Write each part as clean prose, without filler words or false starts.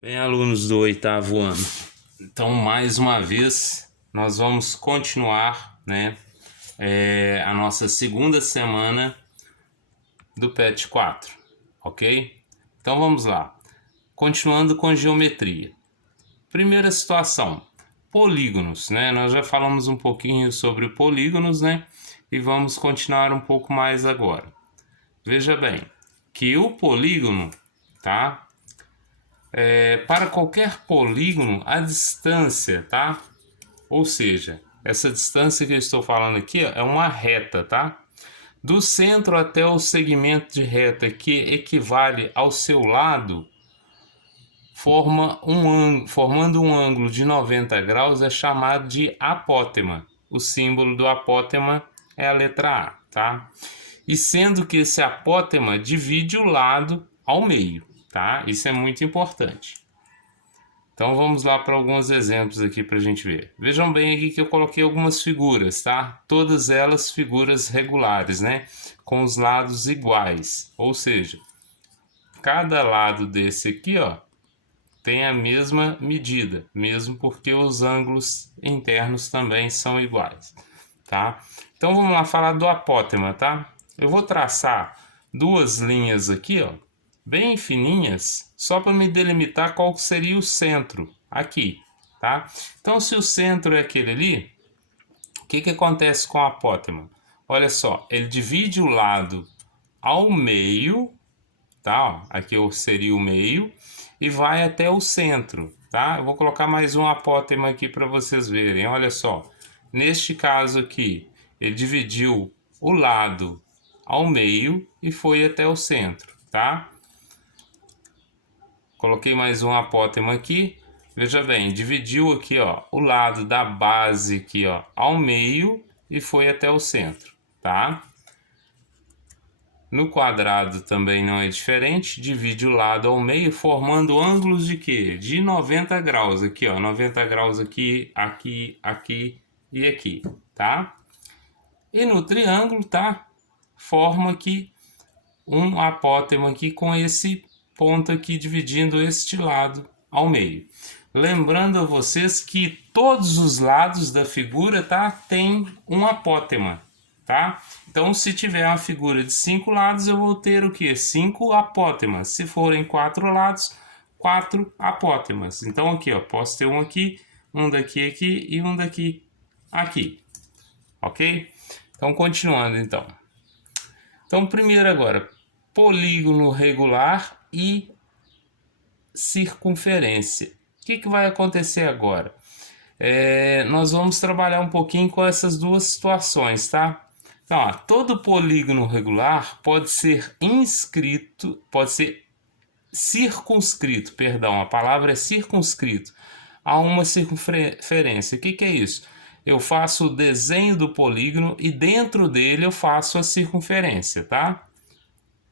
Bem, alunos do oitavo ano, então mais uma vez nós vamos continuar, a nossa segunda semana do PET 4, ok? Então vamos lá, continuando com geometria. Primeira situação, polígonos, né? Nós já falamos um pouquinho sobre polígonos, né? E vamos continuar um pouco mais agora. Veja bem, que o polígono, tá? Para qualquer polígono, a distância, tá? Ou seja, essa distância que eu estou falando aqui é uma reta, tá? Do centro até o segmento de reta que equivale ao seu lado, formando um ângulo de 90 graus, é chamado de apótema. O símbolo do apótema é a letra A, tá? E sendo que esse apótema divide o lado ao meio, tá? Isso é muito importante. Então vamos lá para alguns exemplos aqui para a gente ver. Vejam bem aqui que eu coloquei algumas figuras, tá? Todas elas figuras regulares, né? Com os lados iguais. Ou seja, cada lado desse aqui, ó, tem a mesma medida, mesmo porque os ângulos internos também são iguais, tá? Então vamos lá falar do apótema, tá? Eu vou traçar duas linhas aqui, ó, bem fininhas, só para me delimitar qual seria o centro aqui, tá? Então, se o centro é aquele ali, o que acontece com o apótema? Olha só, ele divide o lado ao meio, tá? Ó, aqui seria o meio e vai até o centro, tá? Eu vou colocar mais um apótema aqui para vocês verem. Olha só, neste caso aqui, ele dividiu o lado ao meio e foi até o centro, tá? Coloquei mais um apótema aqui. Veja bem, dividiu aqui, ó, o lado da base aqui, ó, ao meio e foi até o centro, tá? No quadrado também não é diferente, divide o lado ao meio, formando ângulos de quê? De 90 graus, aqui ó, 90 graus aqui, aqui, aqui e aqui, tá? E no triângulo, tá? Forma aqui um apótema aqui com esse ponto aqui dividindo este lado ao meio. Lembrando a vocês que todos os lados da figura, tá? Tem um apótema, tá? Então, se tiver uma figura de 5 lados, eu vou ter o que? 5 apótemas. Se forem 4 lados, 4 apótemas. Então, aqui, ó, posso ter um aqui, um daqui aqui e um daqui aqui. Ok? Então, continuando, então. Então, primeiro agora, polígono regular e circunferência. O que vai acontecer agora? Nós vamos trabalhar um pouquinho com essas duas situações, tá? Então, ó, todo polígono regular pode ser circunscrito, perdão, a palavra é circunscrito, a uma circunferência. O que é isso? Eu faço o desenho do polígono e dentro dele eu faço a circunferência, tá?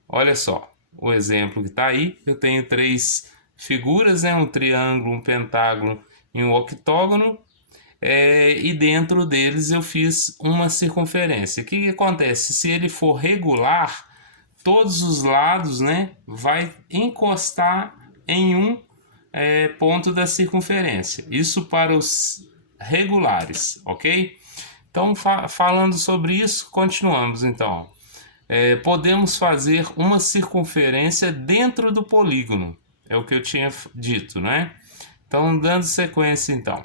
Olha só, o exemplo que está aí, eu tenho três figuras, né? Um triângulo, um pentágono e um octógono, e dentro deles eu fiz uma circunferência. O que acontece? Se ele for regular, todos os lados, né, vai encostar em um ponto da circunferência. Isso para os regulares, ok? Então, falando sobre isso, continuamos então. Podemos fazer uma circunferência dentro do polígono, é o que eu tinha dito, né? Então, dando sequência então.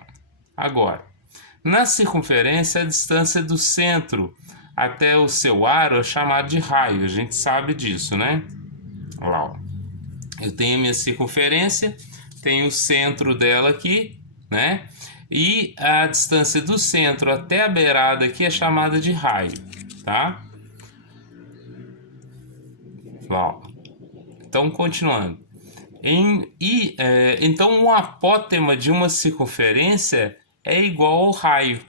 Agora, na circunferência, a distância do centro até o seu aro é chamada de raio, a gente sabe disso, né? Olha lá, ó. Eu tenho a minha circunferência, tenho o centro dela aqui, né? E a distância do centro até a beirada aqui é chamada de raio, tá? Lá, ó. Então, continuando. Então, um apótema de uma circunferência é igual ao raio.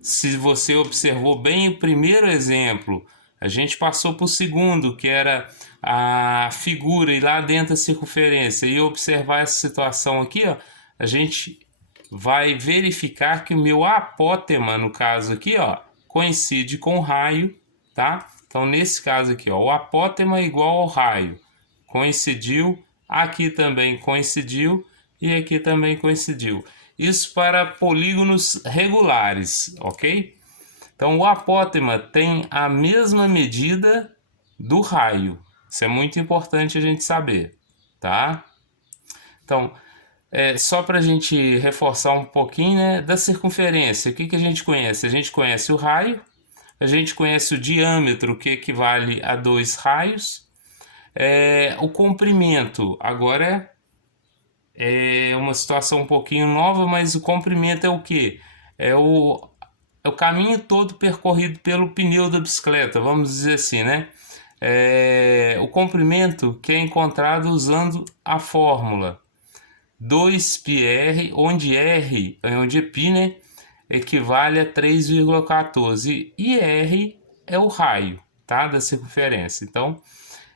Se você observou bem o primeiro exemplo, a gente passou para o segundo, que era a figura e lá dentro a circunferência, e observar essa situação aqui, ó, a gente vai verificar que o meu apótema, no caso aqui, ó, coincide com o raio, tá? Então, nesse caso aqui, ó, o apótema é igual ao raio. Coincidiu aqui também coincidiu e aqui também coincidiu. Isso para polígonos regulares, ok? Então o apótema tem a mesma medida do raio. Isso é muito importante a gente saber, tá? Então, só para a gente reforçar um pouquinho, né, da circunferência, o que a gente conhece? A gente conhece o raio, a gente conhece o diâmetro, que equivale a 2 raios. O comprimento, agora é uma situação um pouquinho nova, mas o comprimento é o quê? É o caminho todo percorrido pelo pneu da bicicleta, vamos dizer assim, né? O comprimento que é encontrado usando a fórmula 2πr, onde π, né, equivale a 3,14 e r é o raio, tá, da circunferência. Então,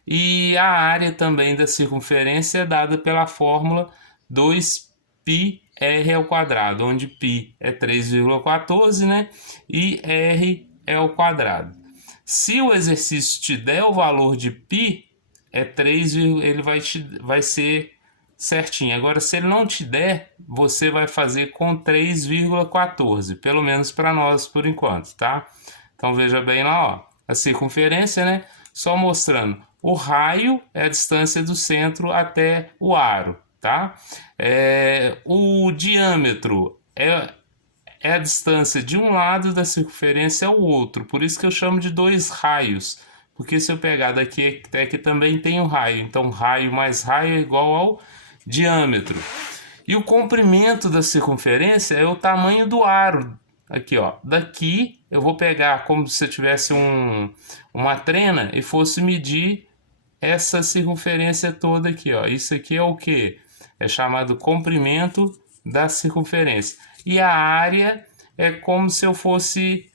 e a área também da circunferência é dada pela fórmula 2πr ao quadrado, onde π é 3,14, né, e r é o quadrado. Se o exercício te der o valor de π, é 3, ele vai ser certinho. Agora, se ele não te der, você vai fazer com 3,14, pelo menos para nós por enquanto, tá? Então veja bem lá, ó, a circunferência, né? Só mostrando, o raio é a distância do centro até o aro, tá? O diâmetro é a distância de um lado da circunferência ao outro, por isso que eu chamo de 2 raios, porque se eu pegar daqui até aqui também tem um raio, então raio mais raio é igual ao diâmetro. E o comprimento da circunferência é o tamanho do aro. Aqui, ó, daqui eu vou pegar como se eu tivesse uma trena e fosse medir essa circunferência toda aqui, ó. Isso aqui é o que? É chamado comprimento da circunferência. E a área é como se eu fosse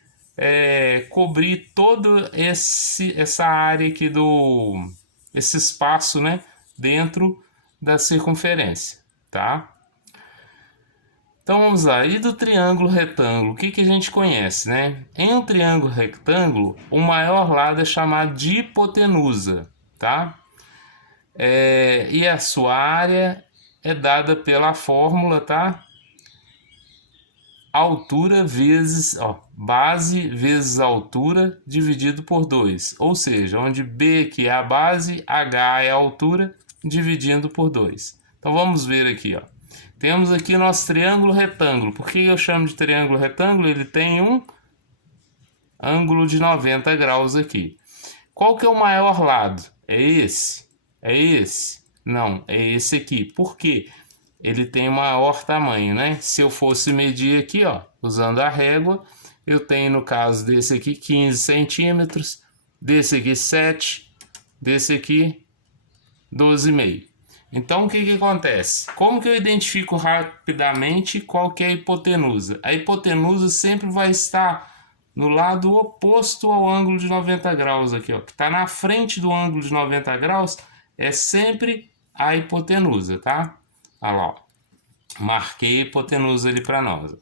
cobrir todo essa área aqui esse espaço, né, dentro da circunferência, tá? Então vamos lá, e do triângulo retângulo, o que a gente conhece, né? Em um triângulo retângulo, o maior lado é chamado de hipotenusa, tá? E a sua área é dada pela fórmula, tá? Altura vezes, base vezes altura dividido por 2, ou seja, onde B que é a base, H é a altura, dividindo por 2. Então vamos ver aqui, ó. Temos aqui nosso triângulo retângulo. Por que eu chamo de triângulo retângulo? Ele tem um ângulo de 90 graus aqui. Qual que é o maior lado? É esse? É esse? Não, é esse aqui. Por quê? Ele tem maior tamanho, né? Se eu fosse medir aqui, ó, usando a régua, eu tenho no caso desse aqui 15 centímetros, desse aqui 7, desse aqui 12,5. Então o que acontece? Como que eu identifico rapidamente qual que é a hipotenusa? A hipotenusa sempre vai estar no lado oposto ao ângulo de 90 graus aqui, ó, que está na frente do ângulo de 90 graus, é sempre a hipotenusa, tá? Olha lá, ó. Marquei a hipotenusa ali para nós.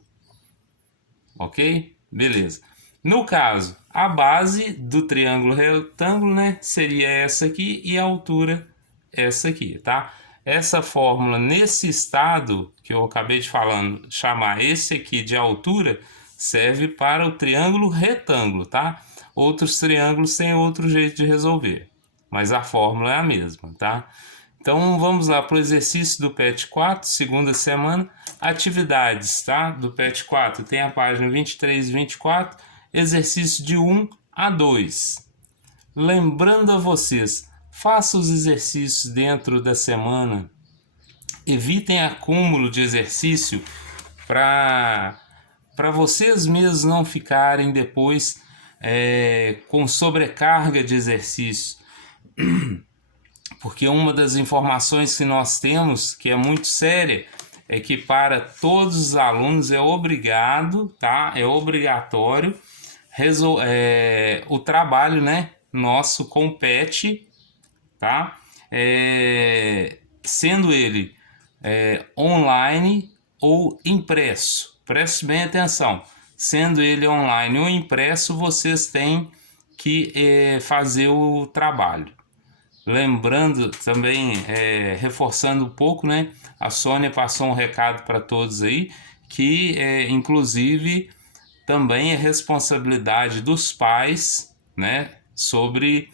Ok? Beleza. No caso, a base do triângulo retângulo, né, seria essa aqui e a altura essa aqui, tá? Essa fórmula, nesse estado que eu acabei de falando, chamar esse aqui de altura, serve para o triângulo retângulo, tá? Outros triângulos têm outro jeito de resolver, mas a fórmula é a mesma, tá? Então vamos lá para o exercício do PET 4, segunda semana, atividades, tá? Do PET 4, tem a página 23 e 24, exercício de 1 a 2. Lembrando a vocês, faça os exercícios dentro da semana, evitem acúmulo de exercício para vocês mesmos não ficarem depois com sobrecarga de exercício. Porque uma das informações que nós temos, que é muito séria, é que para todos os alunos é obrigado, tá? É obrigatório o trabalho, né, nosso com o PET, tá? Sendo ele online ou impresso. Preste bem atenção. Sendo ele online ou impresso, vocês têm que fazer o trabalho. lembrando também, reforçando um pouco, né? A Sônia passou um recado para todos aí, que inclusive também é responsabilidade dos pais, né? Sobre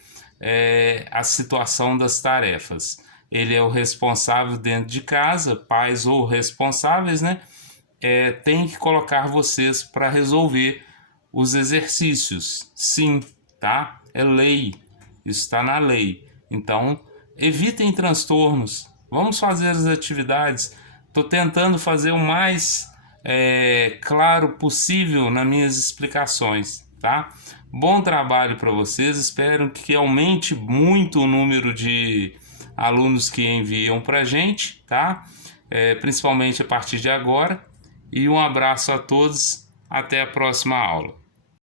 a situação das tarefas. Ele é o responsável dentro de casa, pais ou responsáveis, né? Tem que colocar vocês para resolver os exercícios. Sim, tá? É lei. Isso está na lei. Então, evitem transtornos. Vamos fazer as atividades. Estou tentando fazer o mais claro possível nas minhas explicações, tá? Bom trabalho para vocês. Espero que aumente muito o número de alunos que enviam para a gente, tá? Principalmente a partir de agora. E um abraço a todos. Até a próxima aula.